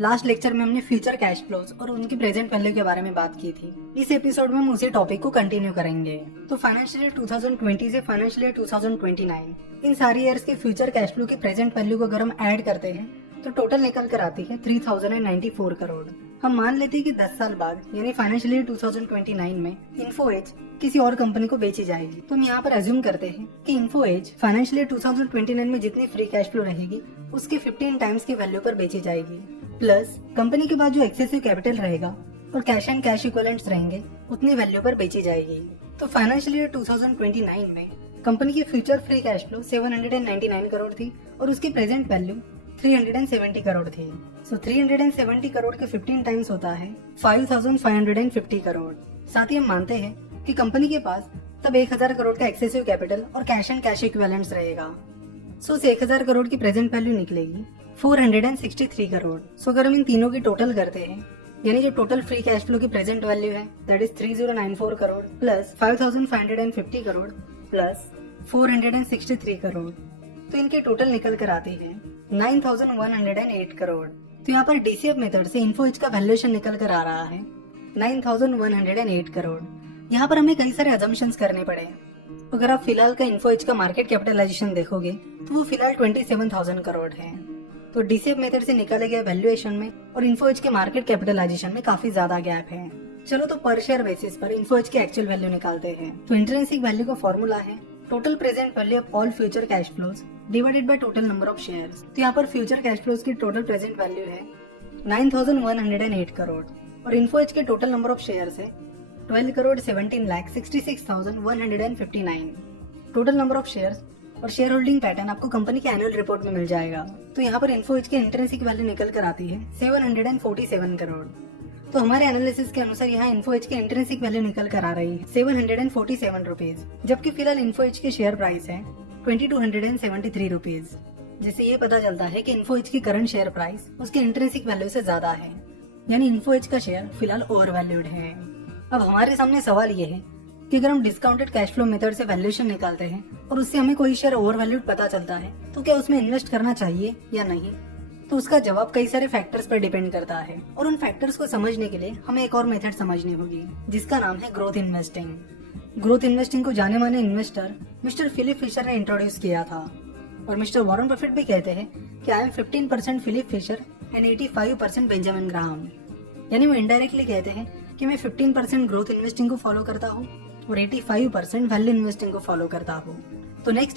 Last lecture में हमने future cash flows और उनकी प्रेजेंट वैल्यू के बारे में बात की थी। इस एपिसोड में हम उसी टॉपिक को कंटिन्यू करेंगे। तो फाइनेंशियल ईयर 2020 से फाइनेंशियल ईयर 2029 इन सारी ईयर्स के फ्यूचर कैश फ्लो की प्रेजेंट वैल्यू को अगर हम ऐड करते हैं तो टोटल निकल कर आती है 3094 करोड़। हम मान लेते हैं कि 10 साल बाद यानी फाइनेंशियल ईयर 2029 में इन्फो एज किसी और कंपनी को बेची जाएगी। तो हम यहाँ पर अज्यूम करते हैं कि इन्फो एज फाइनेंशियल ईयर 2029 में जितनी फ्री कैश फ्लो रहेगी उसके 15 टाइम्स की वैल्यू पर बेची जाएगी, प्लस कंपनी के पास जो एक्सेसिव कैपिटल रहेगा और कैश एंड कैश इक्विवेलेंट्स रहेंगे उतनी वैल्यू पर बेची जाएगी। तो फाइनेंशियल ईयर 2029 में कंपनी की future free cash flow 799 crore थी और उसकी प्रेजेंट वैल्यू 370 करोड़ थी। सो 370 करोड़ के 15 टाइम्स होता है 5550 करोड़। साथ ही हम मानते हैं कि कंपनी के पास तब 1000 करोड़ का एक्सेसिव कैपिटल और कैश एंड कैश इक्विवेलेंट्स रहेगा। सो उस 1000 करोड़ की प्रेजेंट वैल्यू निकलेगी 463 करोड़। सो अगर हम इन तीनों की टोटल करते हैं यानी जो टोटल फ्री कैश फ्लो की प्रेजेंट वैल्यू है that is 3094 crore plus 5550 crore plus 463 crore, तो इनके टोटल निकल कर आती है 9108 करोड़। तो यहाँ पर डीसीएफ मेथड से इन्फो एज का वैल्यूएशन निकल कर आ रहा है 9108 करोड़। यहाँ पर हमें कई सारे अजम्पशंस करने पड़े। अगर आप फिलहाल का इन्फो एज का मार्केट कैपिटलाइजेशन देखोगे तो वो फिलहाल 27,000 करोड़ है। तो डीसीएफ मेथड से निकाले गए वैल्यूएशन में और इन्फो एज के मार्केट कैपिटलाइजेशन में काफी ज्यादा गैप है। चलो तो पर शेयर बेसिस पर इन्फो एज की एक्चुअल वैल्यू निकालते हैं। तो इंट्रिंसिक वैल्यू का फॉर्मूला है total present value of all future cash flows divided by total number of shares. तो यहाँ पर फ्यूचर कैश फ्लोज की टोटल प्रेजेंट वैल्यू है 9108 करोड़ और इन्फो एज के टोटल नंबर ऑफ शेयर्स है 12,17,66,159। टोटल नंबर ऑफ शेयर्स और शेयर होल्डिंग पैटर्न आपको कंपनी के एनुअल रिपोर्ट में मिल जाएगा। तो यहाँ पर इन्फो एज के इंट्रिंसिक वैल्यू निकल कर आती है 747 करोड़। तो हमारे एनालिसिस के अनुसार यहाँ इन्फो एज के इंट्रिंसिक वैल्यू निकल कर आ रही है 747 रुपीज, जबकि फिलहाल इन्फो एज के शेयर प्राइस है 2273 रुपीज, जिससे ये पता चलता है कि इन्फो एज की करंट शेयर प्राइस उसके इंट्रिंसिक वैल्यू से ज्यादा है, यानी इन्फो एज का शेयर फिलहाल ओवर वैल्यूड है। अब हमारे सामने सवाल ये है कि अगर हम डिस्काउंटेड कैश फ्लो मेथड से वैल्यूएशन निकालते हैं और उससे हमें कोई शेयर ओवर वैल्यूड पता चलता है तो क्या उसमें इन्वेस्ट करना चाहिए या नहीं। तो उसका जवाब कई सारे फैक्टर्स पर डिपेंड करता है और उन फैक्टर्स को समझने के लिए हमें एक और मेथड समझनी होगी जिसका नाम है ग्रोथ इन्वेस्टिंग। ग्रोथ इन्वेस्टिंग को जाने माने इन्वेस्टर मिस्टर फिलिप फिशर ने इंट्रोड्यूस किया था और मिस्टर वॉरेन बफेट भी कहते हैं कि I am 15% Philip Fisher and 85% Benjamin Graham, यानी वो इनडायरेक्टली कहते हैं कि मैं 15% ग्रोथ इन्वेस्टिंग को फॉलो करता हूँ और 85% वैल्यू इन्वेस्टिंग को फॉलो करता हूँ। तो नेक्स्ट